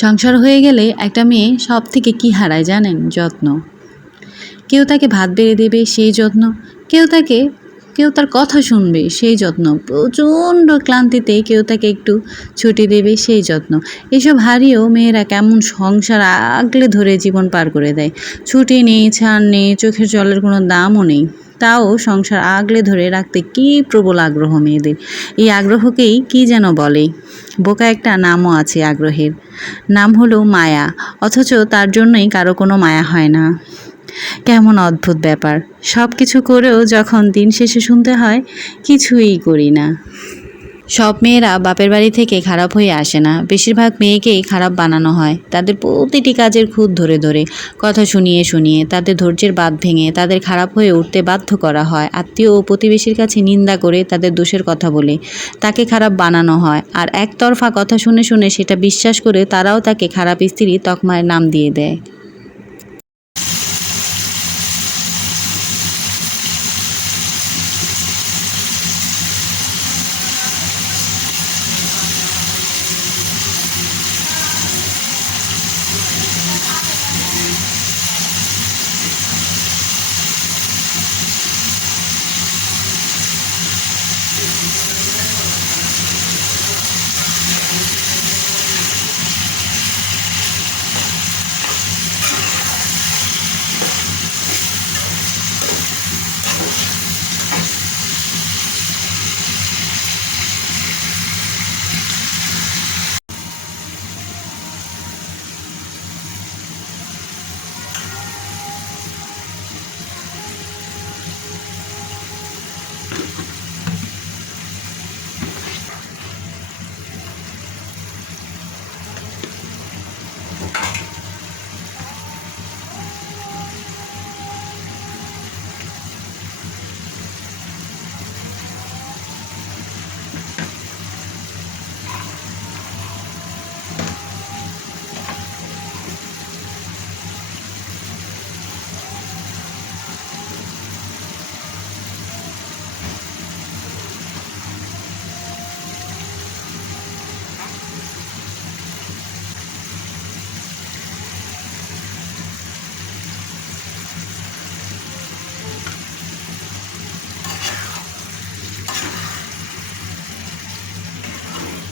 সংসার হয়ে গেলে একটা মেয়ে সব থেকে কী হারায় জানেন? যত্ন। কেউ তাকে ভাত বেড়ে দেবে, সেই যত্ন। কেউ তাকে, কেউ তার কথা শুনবে, সেই যত্ন। প্রচণ্ড ক্লান্তিতে কেউ তাকে একটু ছুটি দেবে, সেই যত্ন। এসব হারিয়েও মেয়েরা কেমন সংসার আগলে ধরে জীবন পার করে দেয়। ছুটি নেই, ছাড় নেই, চোখের জলের কোনো দামও নেই। তাও সংসার আগলে ধরে রাখতে কি প্রবল আগ্রহ মেয়েদের। এই আগ্রহকেই কি যেন বলে। বোকা একটা নামও আছে আগ্রহের। নাম হলো মায়া, অথচ তার জন্যই কারও কোনো মায়া হয় না। কেমন অদ্ভুত ব্যাপার। সব কিছু করেও যখন দিন শেষে শুনতে হয়, কিছুই করি না। সব মেয়েরা বাপের বাড়ি থেকে খারাপ হয়ে আসে না। বেশিরভাগ মেয়েকেই খারাপ বানানো হয়। তাদের প্রতিটি কাজের খুদ ধরে ধরে, কথা শুনিয়ে শুনিয়ে, তাদের ধৈর্যের বাদ ভেঙে, তাদের খারাপ হয়ে উঠতে বাধ্য করা হয়। আত্মীয় ও প্রতিবেশীর কাছে নিন্দা করে তাদের দোষের কথা বলে, তাকে খারাপ বানানো হয়। আর একতরফা কথা শুনে শুনে সেটা বিশ্বাস করে তারাও তাকে খারাপ স্ত্রী তকমায়ের নাম দিয়ে দেয়।